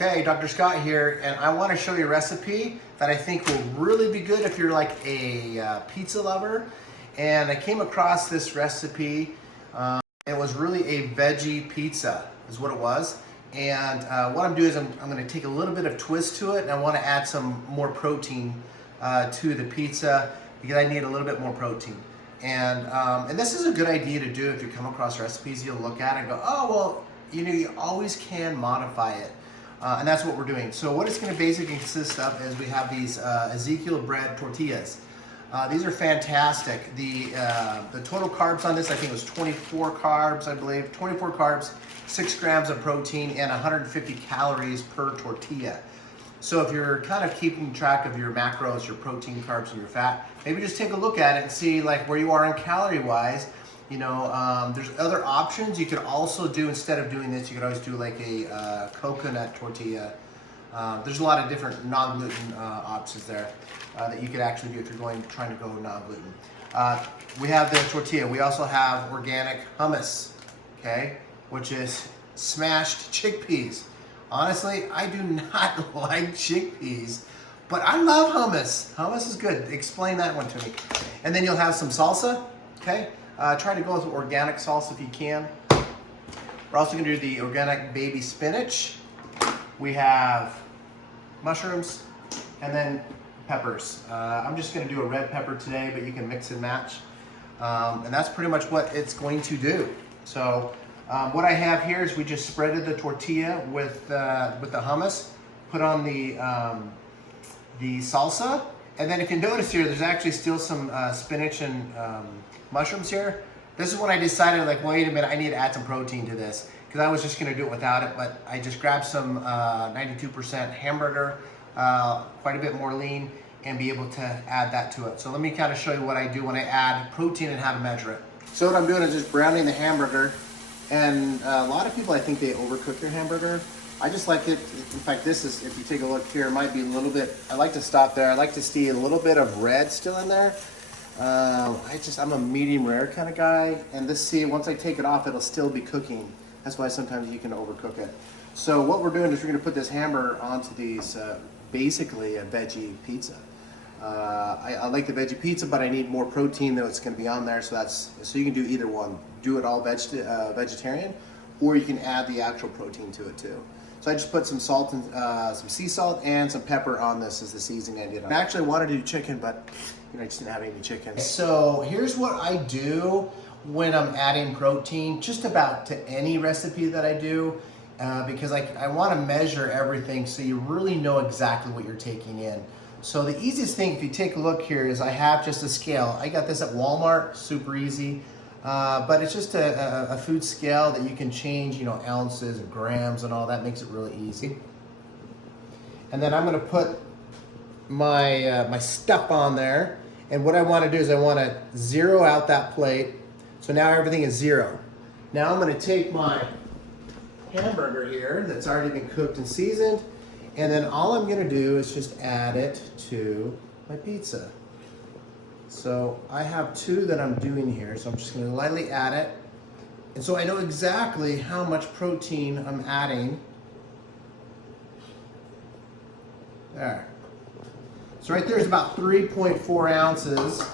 Okay, Dr. Scott here, and I want to show you a recipe that I think will really be good if you're like a pizza lover. And I came across this recipe. It was really a veggie pizza, is what it was. And what I'm doing is I'm going to take a little bit of twist to it, and I want to add some more protein to the pizza because I need a little bit more protein. And this is a good idea to do if you come across recipes. You'll look at it and go, oh well, you always can modify it. And that's what we're doing. So what it's going to basically consist of is we have these Ezekiel bread tortillas. These are fantastic. The total carbs on this, I think it was 24 carbs, I believe. 24 carbs, 6 grams of protein, and 150 calories per tortilla. So if you're kind of keeping track of your macros, your protein, carbs, and your fat, maybe just take a look at it and see like where you are in calorie-wise. There's other options you could also do. Instead of doing this, you could always do like a coconut tortilla. There's a lot of different non-gluten options there that you could actually do if you're trying to go non-gluten. We have the tortilla. We also have organic hummus, okay, which is smashed chickpeas. Honestly, I do not like chickpeas, but I love hummus. Hummus is good. Explain that one to me. And then you'll have some salsa, okay? Try to go with organic salsa if you can. We're also going to do the organic baby spinach. We have mushrooms and then peppers. I'm just going to do a red pepper today, but you can mix and match. And that's pretty much what it's going to do. So what I have here is we just spreaded the tortilla with the hummus, put on the salsa, and then if you notice here, there's actually still some spinach and mushrooms here. This is when I decided, like, wait a minute, I need to add some protein to this because I was just going to do it without it, but I just grabbed some 92% hamburger, quite a bit more lean, and be able to add that to it. So let me kind of show you what I do when I add protein and how to measure it. So what I'm doing is just browning the hamburger, and a lot of people, I think they overcook their hamburger. I just like it. In fact, this is, if you take a look here, it might be a little bit, I like to stop there. I like to see a little bit of red still in there. I'm a medium rare kind of guy, and this, see, once I take it off, it'll still be cooking. That's why sometimes you can overcook it. So what we're doing is we're gonna put this hamburger onto these, basically a veggie pizza. I like the veggie pizza, but I need more protein than what's gonna be on there, so you can do either one. Do it all vegetarian, or you can add the actual protein to it too. So I just put some salt and some sea salt and some pepper on this as the seasoning I did. I actually wanted to do chicken, but I just didn't have any chicken. So here's what I do when I'm adding protein, just about to any recipe that I do, because I want to measure everything so you really know exactly what you're taking in. So the easiest thing, if you take a look here, is I have just a scale. I got this at Walmart, super easy. But it's just a food scale that you can change, ounces and grams and all that. Makes it really easy. And then I'm going to put my stuff on there. And what I want to do is I want to zero out that plate. So now everything is zero. Now I'm going to take my hamburger here that's already been cooked and seasoned. And then all I'm going to do is just add it to my pizza. So I have 2 that I'm doing here, so I'm just going to lightly add it. And so I know exactly how much protein I'm adding. There. So right there is about 3.4 ounces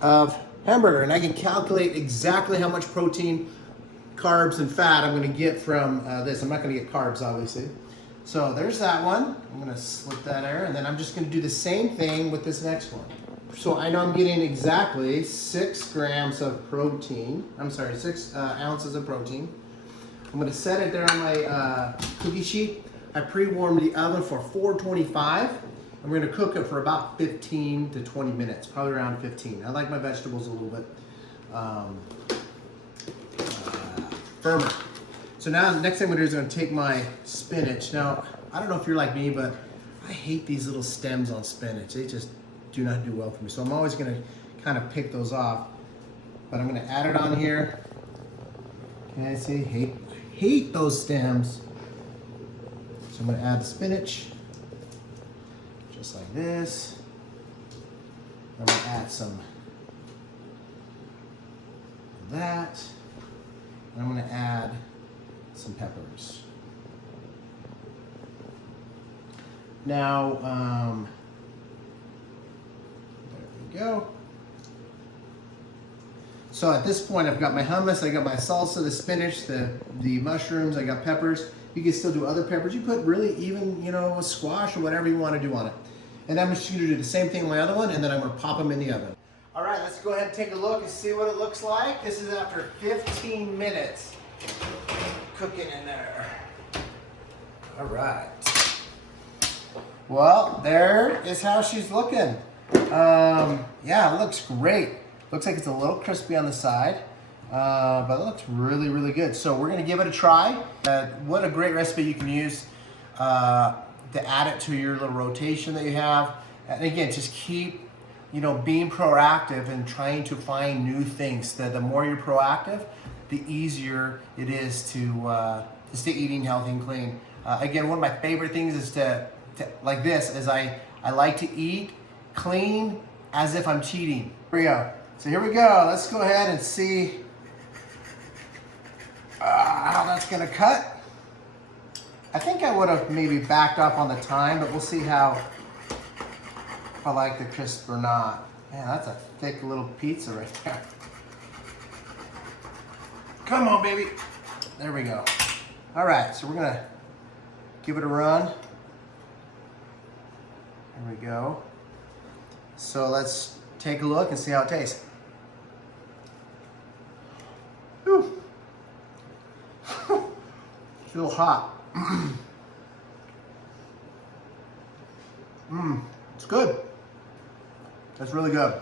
of hamburger, and I can calculate exactly how much protein, carbs, and fat I'm going to get from this. I'm not going to get carbs, obviously. So there's that one. I'm going to slip that there, and then I'm just going to do the same thing with this next one. So I know I'm getting exactly 6 grams of protein. 6 ounces of protein. I'm going to set it there on my cookie sheet. I pre-warmed the oven for 425. And we're going to cook it for about 15 to 20 minutes, probably around 15. I like my vegetables a little bit firmer. So now the next thing I'm going to do is I'm going to take my spinach. Now, I don't know if you're like me, but I hate these little stems on spinach. They just do not do well for me. So I'm always going to kind of pick those off. But I'm going to add it on here. Okay, see, hate those stems. So I'm going to add the spinach, just like this. I'm going to add some of that. And I'm going to add some peppers. Now, there we go. So at this point, I've got my hummus, I got my salsa, the spinach, the mushrooms, I got peppers. You can still do other peppers. You put really even, you know, squash or whatever you want to do on it. And I'm just going to do the same thing on my other one, and then I'm going to pop them in the oven. All right, let's go ahead and take a look and see what it looks like. This is after 15 minutes cooking in there. All right. Well, there is how she's looking. Yeah, it looks great. Looks like it's a little crispy on the side, but it looks really, really good. So we're gonna give it a try. What a great recipe you can use to add it to your little rotation that you have. And again, just keep, you know, being proactive and trying to find new things. The more you're proactive, the easier it is to stay eating healthy and clean. Again, one of my favorite things is to like this, is I like to eat clean as if I'm cheating. Here we go. So here we go. Let's go ahead and see how that's gonna cut. I think I would have maybe backed off on the time, but we'll see how, if I like the crisp or not. Man, that's a thick little pizza right there. Come on, baby. There we go. All right, so we're gonna give it a run. There we go. So let's take a look and see how it tastes. Whew. It's a little hot. It's good. That's really good.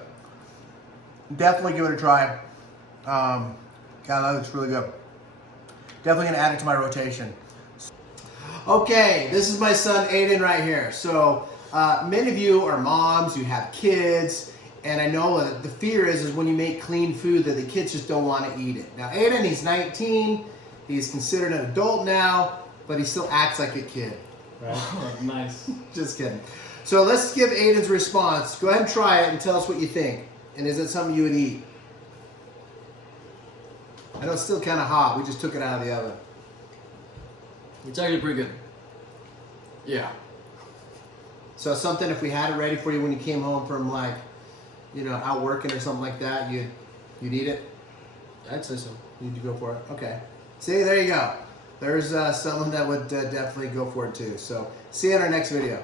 Definitely give it a try. God, that looks really good. Definitely gonna add it to my rotation. Okay, this is my son Aidan right here. So many of you are moms, you have kids, and I know that the fear is when you make clean food that the kids just don't want to eat it. Now Aidan, he's 19, he's considered an adult now, but he still acts like a kid. Right? Nice. Just kidding. So let's give Aidan's response. Go ahead and try it and tell us what you think. And is it something you would eat? I know it's still kind of hot. We just took it out of the oven. It's actually pretty good. Yeah. So something, if we had it ready for you when you came home from, like, you know, out working or something like that, you'd eat it? I'd say so. You'd go for it? Okay. See, there you go. There's someone that would definitely go for it too. So see you in our next video.